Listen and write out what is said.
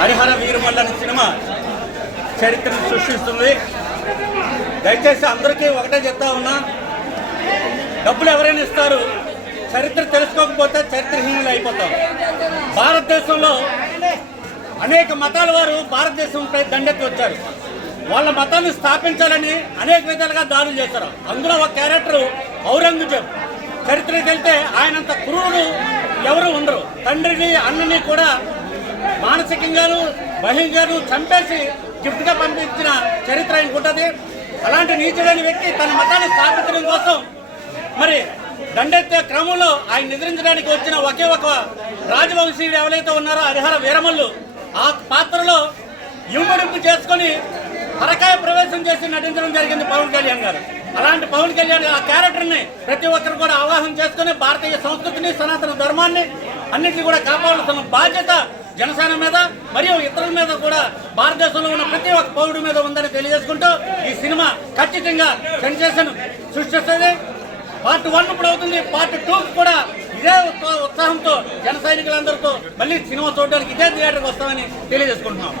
హరిహర వీరమల్ల అనే సినిమా చరిత్రను సృష్టిస్తుంది. దయచేసి అందరికీ ఒకటే చెప్తా ఉన్నా. డబ్బులు ఎవరైనా ఇస్తారు చరిత్ర తెలుసుకోకపోతే చరిత్రహీనులు అయిపోతాం. భారతదేశంలో అనేక మతాల వారు భారతదేశంపై దండెత్తి వచ్చారు. వాళ్ళ మతాన్ని స్థాపించాలని అనేక విధాలుగా దాడులు చేశారు. అందులో ఒక క్యారెక్టర్ ఔరంగజేబ్. చరిత్రకి వెళ్తే ఆయనంత క్రూరుడు ఎవరు ఉండరు. తండ్రిని అన్నని కూడా మానసికంగాను బహింగాను చంపేసి గిఫ్ట్గా పంపించిన చరిత్ర ఆయనకు ఉంటుంది అలాంటి నీచుడైన వ్యక్తి తన మతాన్ని స్థాపించడం కోసం మరి దండెత్తే క్రమంలో ఆయన నిద్రించడానికి వచ్చిన ఒకే ఒక రాజవంశీయుడు ఎవరైతే ఉన్నారో హరిహర వీరమల్లు ఆ పాత్రలో యువడింపు చేసుకొని పరకాయ ప్రవేశం చేసి నటించడం జరిగింది పవన్ కళ్యాణ్ గారు. అలాంటి పవన్ కళ్యాణ్ ఆ క్యారెక్టర్ని ప్రతి ఒక్కరు కూడా అవగాహన చేసుకుని భారతీయ సంస్కృతిని సనాతన ధర్మాన్ని అన్నింటినీ కూడా కాపాడాల్సిన బాధ్యత జనసేన మీద మరియు ఇతరుల మీద కూడా భారతదేశంలో ఉన్న ప్రతి ఒక్క పౌరుడి మీద ఉందని తెలియజేసుకుంటూ ఈ సినిమా ఖచ్చితంగా సెన్సేషన్ సృష్టిస్తుంది. పార్ట్ వన్ ఇప్పుడు అవుతుంది. పార్ట్ టూ కూడా ఇదే ఉత్సాహంతో జన సైనికులందరితో మళ్ళీ సినిమా చూడడానికి ఇదే థియేటర్కి వస్తామని తెలియజేసుకుంటున్నాం.